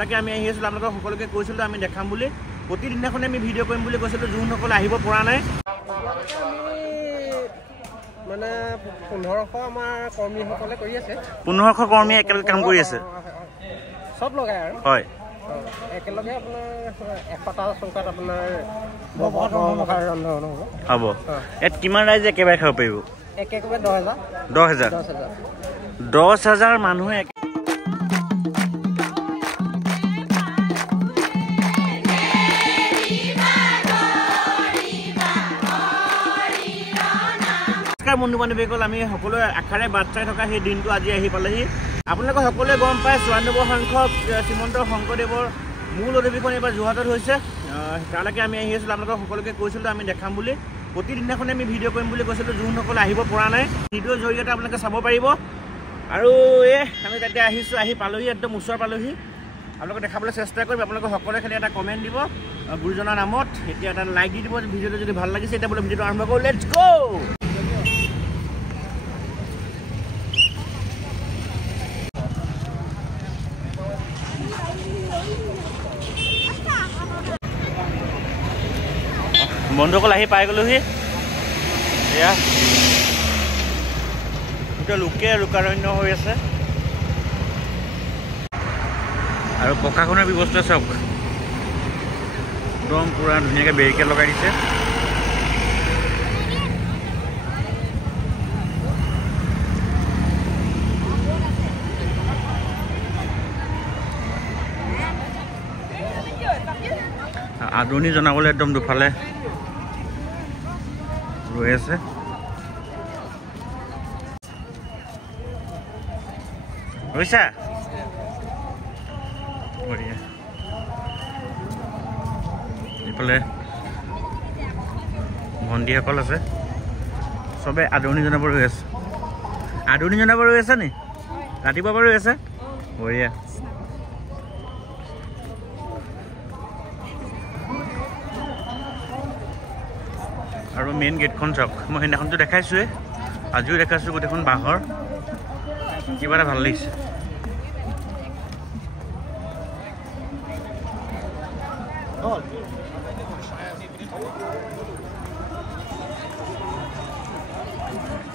লাগে আমি আহি আছিলো আপোনালোকক সকলোকে কৈছিলো আমি দেখাম বুলি প্ৰতিদিনাখনে আমি ভিডিঅ' কৰিম বুলি কৈছিলো যোনসকল আহিব পৰা নাই মানে 1500 আমাৰ কৰ্মীসকলে কৰি আছে 1500 কৰ্মী একেলগে কাম কৰি আছে সব লগাই আৰু হয় একেলগে আপোনাৰ এশটা চৌকাত আপোনাৰ বহমকাৰ ৰন্ধন হ'ব ইয়াত কিমান ৰাইজে একেবাৰে খাব পাৰিব একেবাৰে 10000 মানুহে বন্ধু বান্ধৱীসকল আমি সকলোৱে আশাৰে বাট চাই থকা সেই দিনটো আজি আহি পালেহি আপোনালোকে সকলোৱে গম পায় 94 সংখ্যক শ্ৰীমন্ত শংকৰদেৱৰ মূল অধিৱেশন এবাৰ যোৰহাটত হৈছে তালৈকে আমি আহি আছিলো আপোনালোকক সকলোকে কৈছিলো আমি দেখাম বুলি প্ৰতিদিনাখনে আমি ভিডিঅ' কৰিম বুলি কৈছিলো যোনসকল আহিব পৰা নাই ভিডিঅ'ৰ জৰিয়তে আপোনালোকে চাব পাৰিব আৰু আমি তাতে আহিছোঁ আহি পালোহি একদম ওচৰ পালোহি আপোনালোকে দেখাবলৈ চেষ্টা কৰিম আপোনালোকে সকলোৱে খালি এটা কমেণ্ট দিব গুৰুজনাৰ নামত এতিয়া এটা লাইক দি দিব ভিডিঅ'টো যদি ভাল লাগিছে এতিয়া বোলে ভিডিঅ'টো আৰম্ভ কৰোঁ লেটছ গো বন্ধুসকল আহি পাই গ'লোহি এয়া গোটেই লোকাৰণ্য হৈ আছে আৰু প্ৰশাসনৰ ব্যৱস্থা চাওক একদম পুৰা ধুনীয়াকৈ বেৰিকেড লগাই দিছে আদৰণি জনাবলৈ একদম দুফালে ৰৈ আছে বুজিছা এইফালে ভণ্টিসকল আছে চবে আদৰণি জনাব ৰৈ আছে নি ৰাতিপুৱা পৰা ৰৈ আছে বঢ়িয়া আৰু মেইন গেটখন চাওক মই সেইদিনাখনতো দেখাইছোৱে আজিও দেখাইছোঁ গোটেইখন বাঁহৰ কিবা এটা ভাল লাগিছে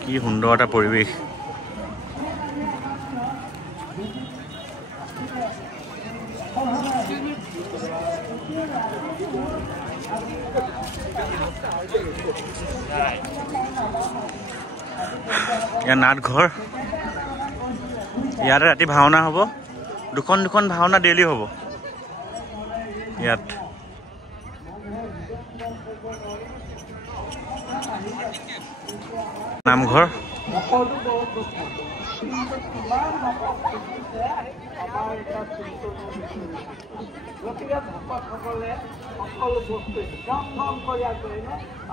কি সুন্দৰ এটা পৰিৱেশ ইয়াৰ নাটঘৰ ইয়াতে ৰাতি ভাওনা হ'ব দুখন ভাওনা ডেইলি হ'ব ইয়াত নামঘৰ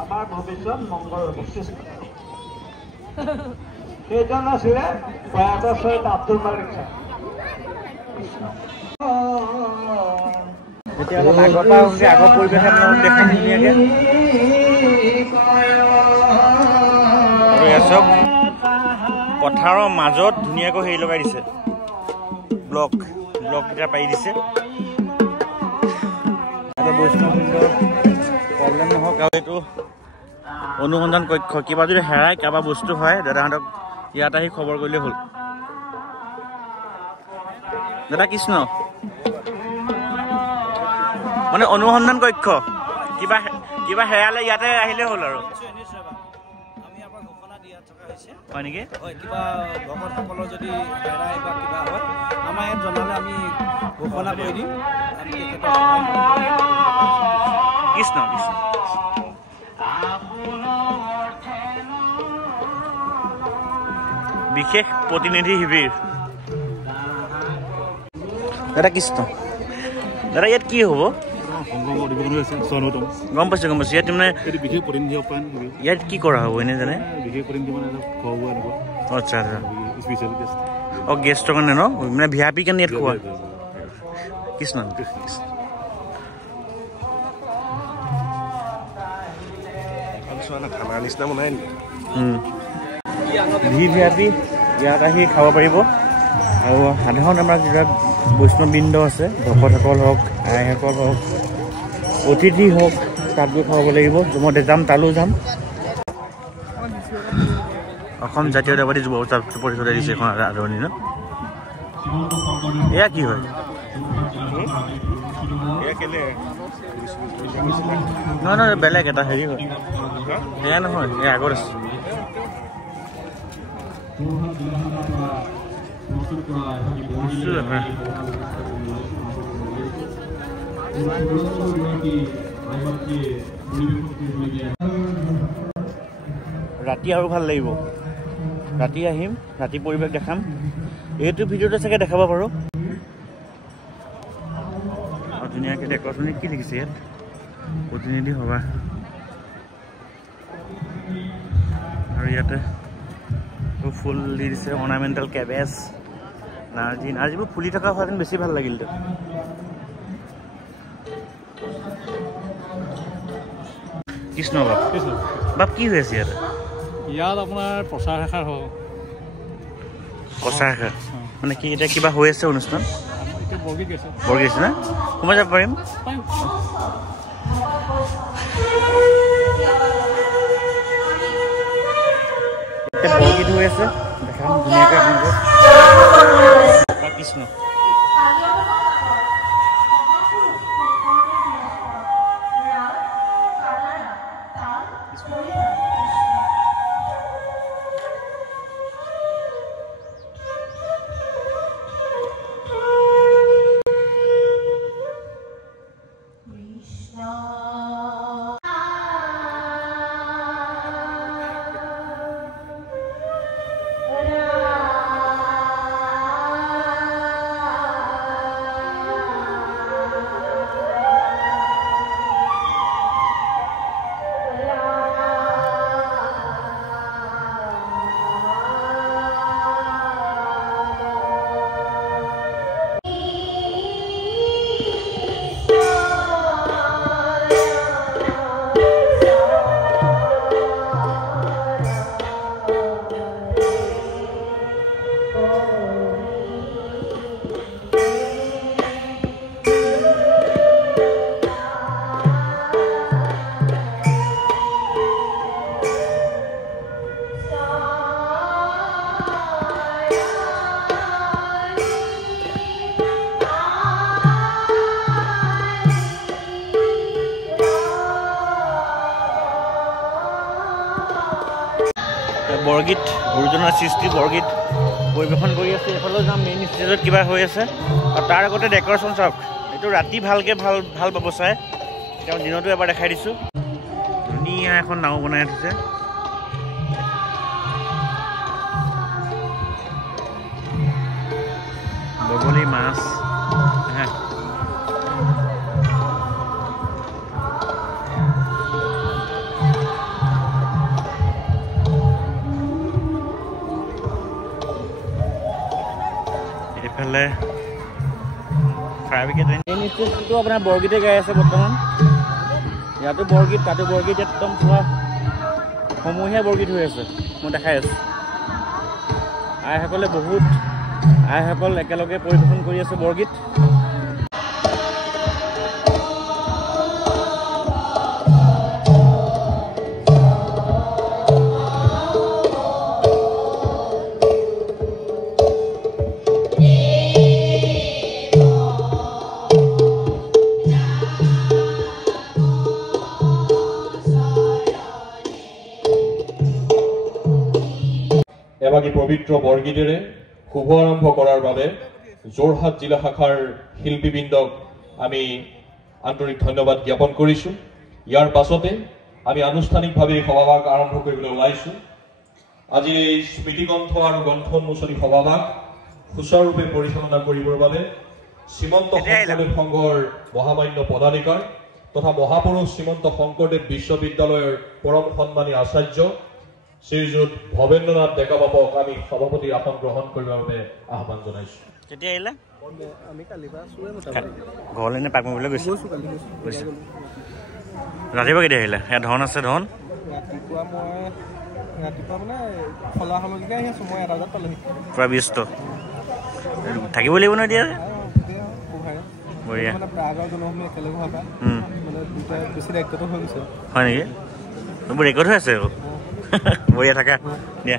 আমাৰ ভৱিষ্যত মংগল সেইজন আছিলে প্ৰয়াত ছৈয়দ আব্দুল মালিক এতিয়া অলপ আগৰ পৰা আগৰ পৰিৱেশ আপোনালোকক দেখাম ধুনীয়াকৈ আৰু এয়া চাওক পথাৰৰ মাজত ধুনীয়াকৈ হেৰি লগাই দিছে ব্লককেইটা পাৰি দিছে বৈষ্ণৱবৃন্দৰ প্ৰব্লেম নহওক আৰু এইটো অনুসন্ধান কক্ষ কিবা যদি হেৰাই কাৰোবাৰ বস্তু হয় দাদাহঁতক ইয়াত আহি খবৰ কৰিলে হ'ল দাদা কৃষ্ণ মানে অনুসন্ধান কক্ষ কিবা হেৰালে ইয়াতে আহিলে হ'ল আৰু হয় নেকি কিবা ভকতসকলৰ যদি হেৰাই বা কিবা হয় আমাৰ ইয়াত জনালে আমি ঘোষণা কৰি দিম কৃষ্ণ বিশেষ প্ৰতিনিধি শিবিৰ দাদা কৃষ্ণ দাদা ইয়াত কি হ'ব গম পাইছোঁ ইয়াত মানে ইয়াত কি কৰা হ'ব এনে জানে আচ্ছা গেষ্টৰ কাৰণে ন মানে VIP কাৰণে ইয়াত খোৱা কৃষ্ণ খানাৰ নিচিনা বনাই নেকি VIP ইয়াত আহি খাব পাৰিব আৰু সাধাৰণ আমাৰ যিবিলাক বৈষ্ণৱবৃন্দ আছে, ভকতসকল হওক, আইসকল হওক, অতিথি হওক, তাত গৈ খাব লাগিব। মই যাম, তালৈও যাম। অসম জাতীয়তাবাদী যুৱ পৰিষদে দিছে এখন আদৰণি ন। এয়া কি হয়? নহয় নহয়, বেলেগ এটা হেৰি হয়, সেয়া নহয়, এই আগত আছে। ৰাতি আৰু ভাল লাগিব, ৰাতি আহিম, ৰাতি পৰিৱেশ দেখাম। এইটো ভিডিঅ'তে চাগে দেখাব পাৰোঁ। আৰু ধুনীয়াকৈ ডেকৰেশ্যন কি লিখিছে ইয়াত? প্ৰতিনিধি সভা। আৰু ইয়াতে ফুল দি দিছে, অৰ্নামেণ্টেল কেবেজ, নাৰ্জীবোৰ ফুলি থকা হোৱাহেঁতেন বেছি ভাল লাগিল। কৃষ্ণ বাপ, বাপ কি হৈ আছে ইয়াত? ইয়াত আপোনাৰ প্ৰচাৰ শাখাৰ হ'ব। প্ৰচাৰ শাখা মানে কি? এতিয়া কিবা হৈ আছে অনুষ্ঠান? বৰগীত গৈছে। বৰগীত না? সোমাই যাব পাৰিম? এতিয়া বৰগীত হৈ আছে, দেখাম ধুনীয়াকৈ আপোনালোকক। কৃষ্ণ বৰগীত, গুৰুজনাৰ সৃষ্টি বৰগীত পৰিৱেশন কৰি আছে। এইফালেও যাম, মেইন ষ্টেজত কিবা হৈ আছে। আৰু তাৰ আগতে ডেকৰেশ্যন চাওক, এইটো ৰাতি ভালকৈ ভাল পাব চাই। তেওঁ দিনতো এবাৰ দেখাই দিছোঁ। ধুনীয়া এখন নাও বনাই থৈছে। বগলী মাছ, এইফালে ফায়াৰ ব্ৰিগেড। মেইন ষ্টেজটো আপোনাৰ বৰগীতে গাই আছে বৰ্তমান। ইয়াতো বৰগীত, তাতো বৰগীত, একদম পুৰা সমূহীয়া বৰগীত হৈ আছে। মই দেখাই আছোঁ। আইসকল একেলগে পৰিৱেশন কৰি আছে বৰগীত। এভাগী পবিত্ৰ বৰগীতেৰে শুভ আৰম্ভ কৰাৰ বাবে যোৰহাট জিলা শাখাৰ শিল্পীবৃন্দক আমি আন্তৰিক ধন্যবাদ জ্ঞাপন কৰিছোঁ। ইয়াৰ পাছতে আমি আনুষ্ঠানিকভাৱে সভাভাগ আৰম্ভ কৰিবলৈ ওলাইছোঁ। আজি এই স্মৃতিগ্ৰন্থ আৰু গ্ৰন্থ উন্মোচনী সভাভাগ সুচাৰুৰূপে পৰিচালনা কৰিবৰ বাবে শ্ৰীমন্ত শংকৰদেৱ সংঘৰ মহামান্য পদাধিকাৰ তথা মহাপুৰুষ শ্ৰীমন্ত শংকৰদেৱ বিশ্ববিদ্যালয়ৰ পৰম সন্মানী আচাৰ্য শ্ৰীযুত ভৱেন্দ্ৰনাথ ডেকা বাবুক আমি সভাপতিৰ আসন গ্ৰহণ কৰিবৰ বাবে আহ্বান জনাইছোঁ। কেতিয়া আহিলে? আমি কালিৰ পৰা ঘৰলৈ নে পাক মাৰিবলৈ গৈছোঁ? ৰাতিপুৱা কেতিয়া আহিলে? ইয়াত ধন আছে, ধন ৰাতিপুৱা মানে খলা হলকে আহি আছোঁ। মই 1 বজাত পালোহি। পূৰা ব্যস্ত থাকিব লাগিব নহয় এতিয়া। বঢ়িয়া মানে প্ৰাগৰ জনভূমি একেলগে ভাবা মানে দুটাই বেছি দায়িত্বটো হৈ গৈছে হয় নেকি মোৰ ৰেকৰ্ড হৈ আছে আকৌ বঢ়িয়া থাকা দিয়া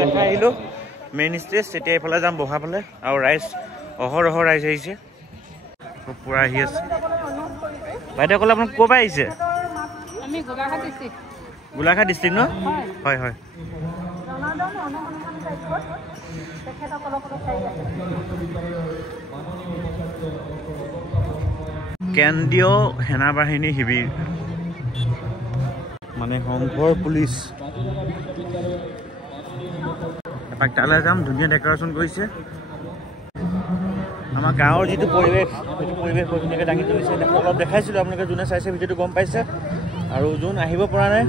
দেখাই আহিলোঁ মেইন ষ্টেজ এতিয়া এইফালে যাম বহাফালে আৰু ৰাইজ অহৰহ ৰাইজ আহিছে পূৰা আহি আছে বাইদেউসকলে আপোনাক ক'ৰ পৰা আহিছে গোলাঘাট ডিষ্ট্ৰিক্ট ন হয় হয় কেন্দ্ৰীয় সেনাবাহিনী শিবিৰ মানে সংঘৰ পুলিচ এপাক তালৈ যাম ধুনীয়া ডেকৰেশ্যন কৰিছে আমাৰ গাঁৱৰ যিটো পৰিৱেশ সেইটো পৰিৱেশ বৰ ধুনীয়াকৈ দাঙি তুলিছে অলপ দেখাইছিলোঁ আপোনালোকে যোনে চাইছে ভিডিঅ'টো গম পাইছে আৰু যোন আহিব পৰা নাই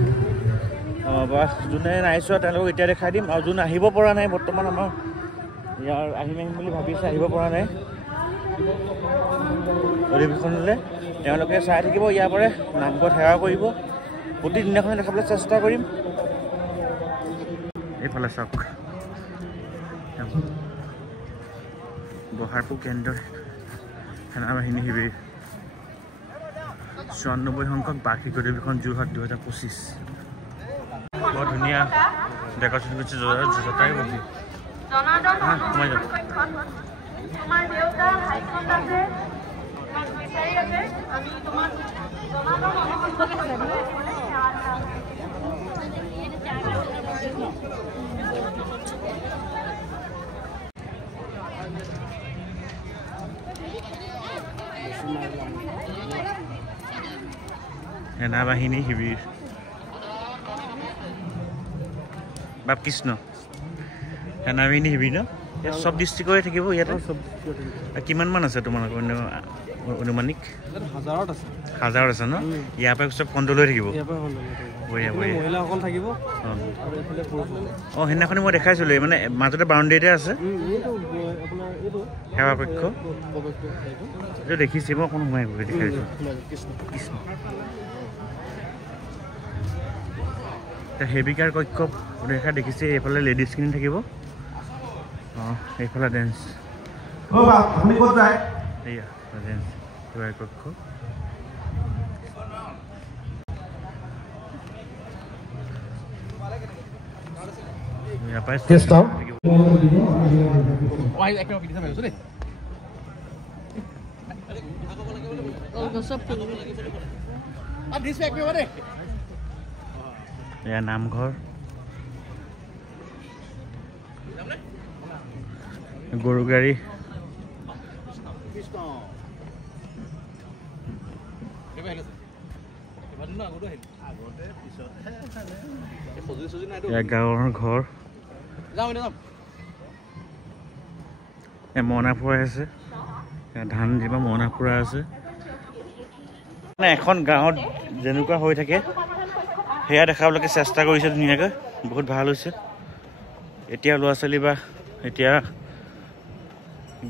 বা যোনে নাই চোৱা তেওঁলোকক এতিয়া দেখাই দিম আৰু যোন আহিব পৰা নাই বৰ্তমান আমাৰ ইয়াৰ আহিম বুলি ভাবিছে আহিব পৰা নাই অধিৱেশনলৈ তেওঁলোকে চাই থাকিব ইয়াৰ পৰা নামঘৰত সেৱা কৰিব প্ৰতিদিনাখনে দেখাবলৈ চেষ্টা কৰিম এইফালে চাওক বহাৰপুৰ কেন্দ্ৰৰ সেনাবাহিনী শিবিৰ ৯৪ সংখ্যক বাৰ্ষিক অধিৱেশন যোৰহাট ২০২৫ বৰ ধুনীয়া ডেকৰেশ্যন কৰিছে জোতাই বহি সোমাই যাওক সেনাবাহিনী শিবিৰ বাপকৃষ্ণ সেনাবাহিনী শিবিৰ ন ইয়াত চব ডিষ্ট্ৰিক্টৰে থাকিব ইয়াতে কিমানমান আছে তোমালোকৰ অনুমানিক হাজাৰত আছে ন ইয়াৰ পৰা চব কণ্ট্ৰল হৈ থাকিব বঢ়িয়া বঢ়িয়া অঁ সেইদিনাখনি মই দেখাইছিলোঁ মানে মাজতে বাউণ্ডেৰীতে আছে সেৱা পক্ষ এইটো দেখিছে মই অকণ সোমাই গৈ দেখাইছোঁ কৃষ্ণ সেৱিকাৰ কক্ষ দেখা দেখিছে এইফালে লেডিজখিনি থাকিব অঁ এইফালে ডেন্স এয়া ডেন্স সেৱাৰ কক্ষ ইয়াৰ পৰাই এয়া নামঘৰ গৰু গাড়ী গাঁৱৰ ঘৰ মৰণা ফুৰাই আছে ধান যিবা মৰণা ফুৰা আছে মানে এখন গাঁৱত যেনেকুৱা হৈ থাকে সেয়া দেখাবলৈকে চেষ্টা কৰিছে ধুনীয়াকৈ বহুত ভাল হৈছে এতিয়া ল'ৰা ছোৱালী বা এতিয়া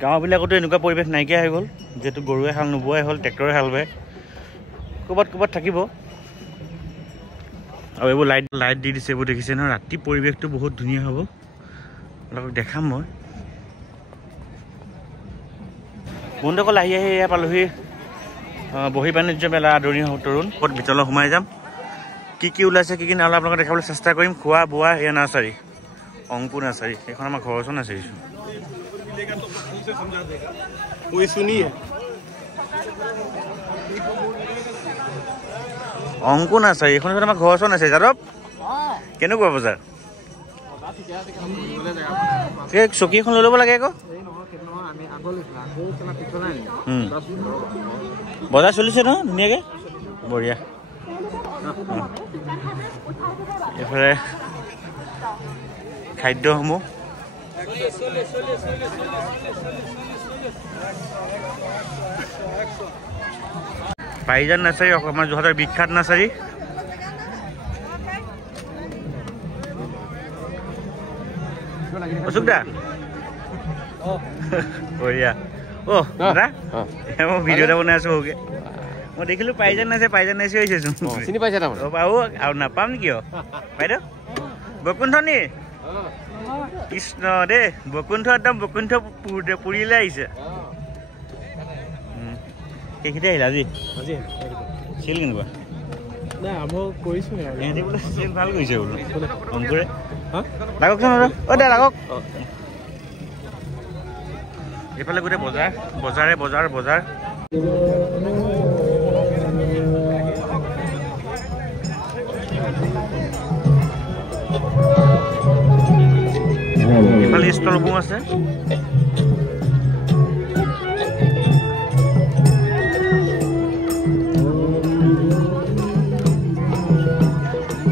গাঁওবিলাকতো এনেকুৱা পৰিৱেশ নাইকিয়া হৈ গ'ল যিহেতু গৰুৱে হাল নোবোৱাই হ'ল ট্ৰেক্টৰে হাল বায় ক'ৰবাত থাকিব আৰু এইবোৰ লাইট দি দিছে এইবোৰ দেখিছে নহয় ৰাতি পৰিৱেশটো বহুত ধুনীয়া হ'ব আপোনালোকক দেখাম মই বন্ধুসকল আহি এয়া পালোহি বহি বাণিজ্য মেলা আদৰণি তৰুণ ক'ত ভিতৰলৈ সোমাই যাম কি ওলাইছে কি নাওলা আপোনালোকক দেখাবলৈ চেষ্টা কৰিম খোৱা বোৱা এয়া নাৰ্চাৰী অংকু নাৰ্চাৰী এইখন আমাৰ ঘৰৰ ওচৰত নাৰ্চাৰীছোঁ অংকু নাৰ্চাৰী এইখন আমাৰ ঘৰৰ ওচৰত নাৰ্চাৰী যাদৱ কেনেকুৱা বজাৰ চকী এখন লৈ ল'ব লাগে আকৌ বজাৰ চলিছে ন ধুনীয়াকৈ বঢ়িয়া এইফালে খাদ্যসমূহ পাৰিজাত নাৰ্চাৰী আমাৰ যোৰহাটৰ বিখ্যাত নাৰ্চাৰী অশোক দা বঢ়িয়া দাদা মই ভিডিঅ' এটা বনাই আছো সৰুকে মই দেখিলোঁ পাৰিজাত নাৰ্চাৰী হৈছে চিনি পাইছে আৰু নাপাম কিয় বাইদেউ বৈকুণ্ঠ নি কৃষ্ণ দেই বৈকুণ্ঠ একদম বৈকুণ্ঠ পুৰীলৈ আহিছে সেইখিনিতে আহিলা আজি চিল কেনেকুৱা নাই আৰম্ভ কৰিছোঁ ইহঁতে বোলে চিল ভাল কৰিছে বোলো অংকুৰে লাগকচোন অ' দে লাগক এইফালে গোটেই বজাৰ এইফালে ষ্টলবোৰ আছে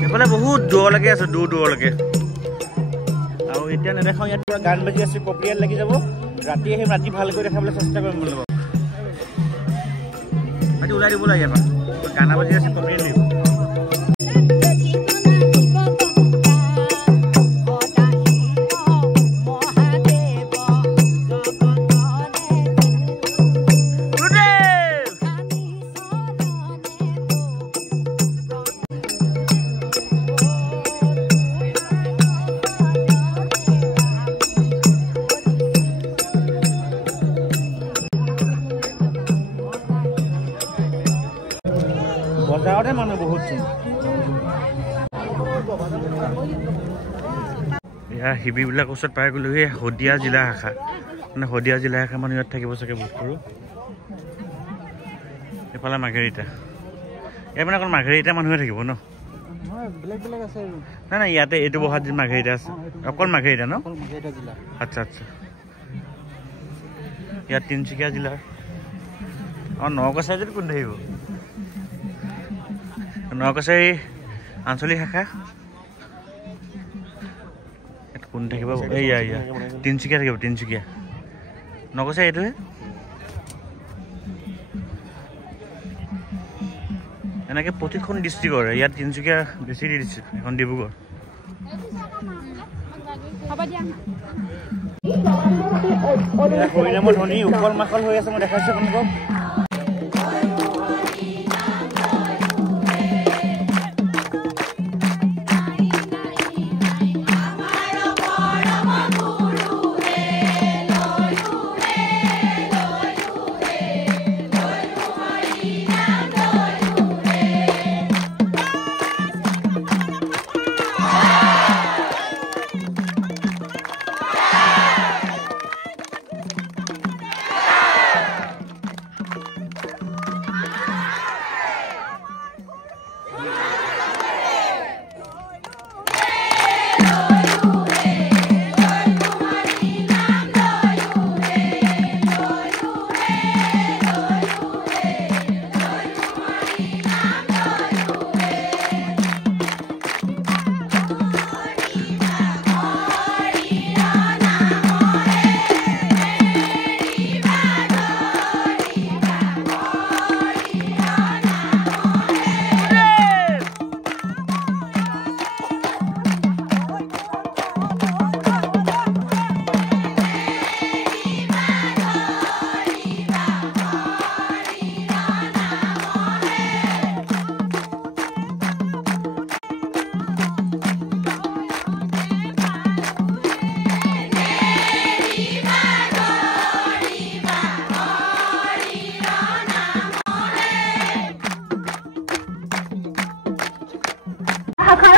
এইফালে বহুত দূৰলৈকে আছে দূৰলৈকে আৰু এতিয়া নেদেখাওঁ ইয়াত পুৰা গান বাজি আছে কপিয়াত লাগি যাব ৰাতি আহিম ৰাতি ভালকৈ দেখাবলৈ চেষ্টা কৰিম বুলি ৰাতি ওলাই দিব লাগে এবাৰ গানা বাজি আছে কপিয়াত লাগিব বজাৰতে মানুহ বহুত ইয়াৰ শিবিৰবিলাকৰ ওচৰত পাই গ'লো সেই শদিয়া জিলা শাখা মানে শদিয়া জিলা শাখা মানুহ ইয়াত থাকিব চাগে বহুত কৰোঁ এইফালে মাৰ্ঘেৰিটা ইয়াত মানে অকল মাৰ্ঘেৰিটা মানুহে থাকিব ন নাই নাই ইয়াতে এইটো বহাত যি মাৰ্ঘেৰিটা আছে অকল মাৰ্ঘেৰিটা ন আচ্ছা আচ্ছা ইয়াত তিনিচুকীয়া জিলাৰ অঁ নগাঁও যদি কোন থাকিব নগাঁও আঞ্চলিক শাখা কোন থাকিব এয়া তিনিচুকীয়া থাকিব তিনিচুকীয়া নগাঁও এইটোহে এনেকৈ প্ৰতিখন ডিষ্ট্ৰিক্টৰ ইয়াত তিনিচুকীয়া বেছি দি দিছে এখন ডিব্ৰুগড় হৰিনামৰ ধ্বনি উখল মাখল হৈ আছে মই দেখাইছোঁ আপোনালোকক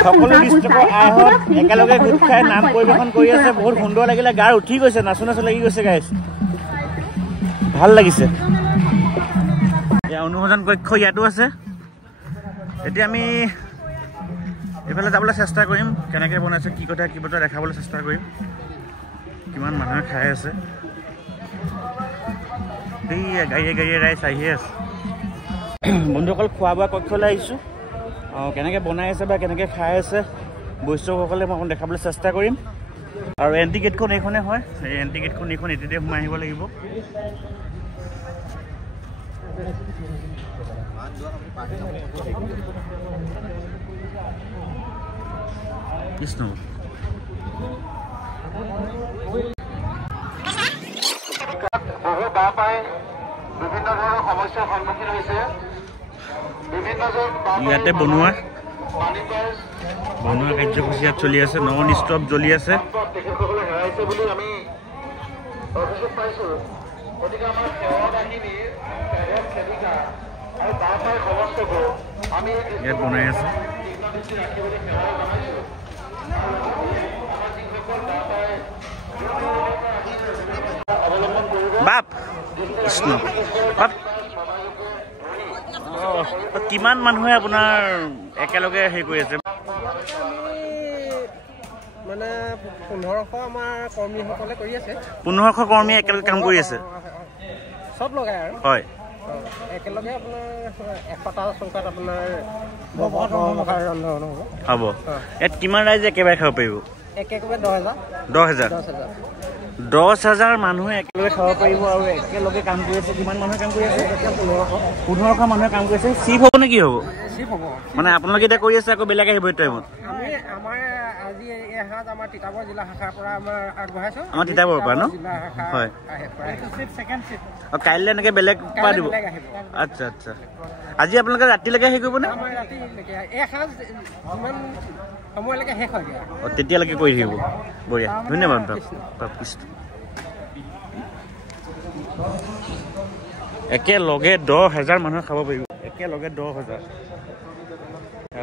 সকলো ডিষ্ট্ৰিক্টৰ আইহঁত একেলগে গোট খাই নাম পৰিৱেশন কৰি আছে বহুত সুন্দৰ লাগিলে গাৰ উঠি গৈছে নাচো নাচো লাগি গৈছে গাইছ ভাল লাগিছে অনুমোদন কক্ষ ইয়াতো আছে এতিয়া আমি এইফালে যাবলৈ চেষ্টা কৰিম কেনেকৈ বনাইছে কি কথা কি বতৰা দেখাবলৈ চেষ্টা কৰিম কিমান মানুহে খাই আছে এই গাড়ীয়ে ৰাইজ আহিয়ে আছে বন্ধুসকল খোৱা বোৱা কক্ষলৈ আহিছোঁ কেনেকৈ বনাই আছে বা কেনেকৈ খাই আছে বৈষ্ণৱসকলে মই অকণ দেখাবলৈ চেষ্টা কৰিম আৰু এণ্ট্ৰি গেটখন এইখনে হয় এই এণ্ট্ৰি গেটখন এইখন এতিয়াতে সোমাই আহিব লাগিব কৃষ্ণ বহু বাহ পাই বিভিন্ন ধৰণৰ সমস্যাৰ সন্মুখীন হৈছে ইয়াতে বনোৱা বনোৱা কাৰ্যসূচী ইয়াত চলি আছে, নন ষ্টপ জ্বলি আছে। তেখেতসকলে হেৰাইছে বুলি আমি অভিযোগ পাইছোঁ। গতিকে আমাৰ সেৱা বাহিনীৰ সেৱিকা আৰু তাৰ পৰাই সমস্তবোৰ আমি ইয়াত বনাই আছে। ৰাখিবলৈ সেৱা জনাইছোঁ। বাপ কৃষ্ণ বাপ কিমান মানুহে আপোনাৰ একেলগে হেৰি কৰি আছে? মানে 1500 আমাৰ কৰ্মীসকলে কৰি আছে। 1500 কৰ্মী একেলগে কাম কৰি আছে, চব লগাই আৰু হয়। একেলগে আপোনাৰ 100টা চৌকাত আপোনাৰ ৰন্ধন হ'ব। ইয়াত কিমান ৰাইজে একেবাৰে খাব পাৰিব? একেবাৰে 10,000 10,000 মানুহে একেলগে খাব পাৰিব আৰু একেলগে কাম কৰি আছে। কিমান মানুহে কাম কৰি আছে? 1500 মানুহে কাম কৰি আছে। চিফ হ'ব নে কি হ'ব? চিফ হ'ব মানে আপোনালোকে এতিয়া কৰি আছে, আকৌ বেলেগ আহিব এই টাইমত? আমি আমাৰ আজি এসাঁজ আমাৰ তিতাবৰ জিলা শাখাৰ পৰা আমাৰ আগবঢ়াইছো। আমাৰ তিতাবৰৰ পৰা ন? হয়। কাইলৈ এনেকৈ বেলেগ পৰা দিব? আচ্ছা আচ্ছা। আজি আপোনালোকে ৰাতিলৈকে হেৰি কৰিব নে? এসাঁজ যিমান সময়লৈকে শেষ হয় তেতিয়ালৈকে কৰি থাকিব। বঢ়িয়া, ধন্যবাদ বাপ কৃষ্ণ। একেলগে 10,000 মানুহে খাব পাৰিব, একেলগে 10,000।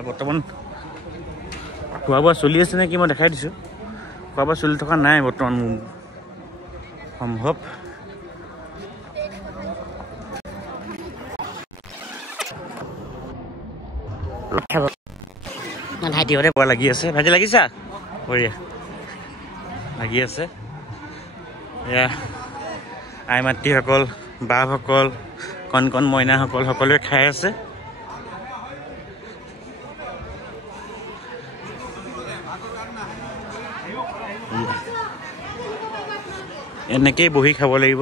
বৰ্তমান খোৱা বোৱা চলি আছে নে কি মই দেখাই দিছোঁ। খোৱা বোৱা চলি থকা নাই বৰ্তমান সম্ভৱ। ভাইটিহঁতে বৰ লাগি আছে। ভাইটি লাগিছা? বঢ়িয়া লাগি আছে। এয়া আই মাতৃসকল, বাপসকল, কণ কণ মইনাসকল সকলোৱে খাই আছে। এনেকেই বহি খাব লাগিব।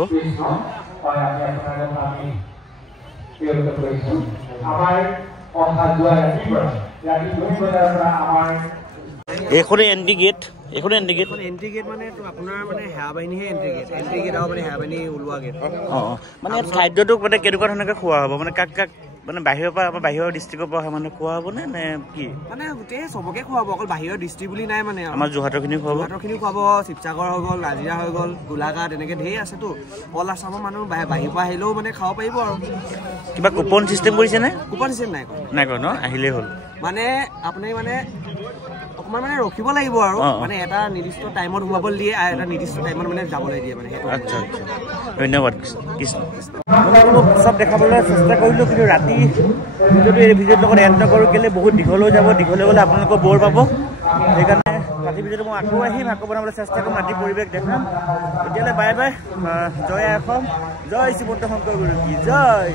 এইখনে এণ্ট্ৰি গেট, এইখনে এণ্ট্ৰি গেট। এণ্ট্ৰি গেট মানে আপোনাৰ মানে সেৱা বাহিনীহে এণ্ট্ৰি গেট। এণ্ট্ৰি গেট আৰু মানে সেৱা বাহিনী ওলোৱা গেট। মানে খাদ্যটো মানে কেনেকুৱা ধৰণে খোৱা হ'ব? মানে কাক কাক মানে বাহিৰৰ পৰা আমাৰ বাহিৰৰ ডিষ্ট্ৰিক্টৰ পৰা অহা মানুহে খোৱা হ'বনে নে কি? মানে গোটেই চবকে খুৱাব, অকল বাহিৰৰ ডিষ্ট্ৰিক্ট বুলি নাই। মানে আমাৰ যোৰহাটৰ খিনিও খুৱাব, শিৱসাগৰ হৈ গ'ল, নাজিৰা হৈ গ'ল, গোলাঘাট, এনেকৈ ধেৰ আছেতো। অল আছামৰ মানুহ বাহিৰৰ পৰা আহিলেও মানে খাব পাৰিব। আৰু কিবা কুপন চিষ্টেম কৰিছে নে? কুপন চিষ্টেম নাই কৰা ন? আহিলেই হ'ল। মানে আপুনি মানে অকণমান মানে ৰখিব লাগিব আৰু মানে এটা নিৰ্দিষ্ট টাইমত সোমাবলৈ দিয়ে আৰু এটা নিৰ্দিষ্ট টাইমত মানে যাবলৈ দিয়ে মানে। আচ্ছা আচ্ছা, ধন্যবাদ কৃষ্ণ। চব দেখাবলৈ চেষ্টা কৰিলোঁ, কিন্তু ৰাতি ভিডিঅ'টো এই ভিডিঅ'টোৰ লগত এড নকৰোঁ। কেলৈ বহুত দীঘলৈ যাব, দীঘলৈ গ'লে আপোনালোকৰ বৰ পাব। সেইকাৰণে ৰাতি ভিডিঅ'টো মই আকৌ আহিম, আকৌ বনাবলৈ চেষ্টা কৰিম, ৰাতি পৰিৱেশ দেখাম। তেতিয়াহ'লে বাই বাই। জয় অসম, জয় শ্ৰীমন্ত শংকৰ গুৰু কি জয়।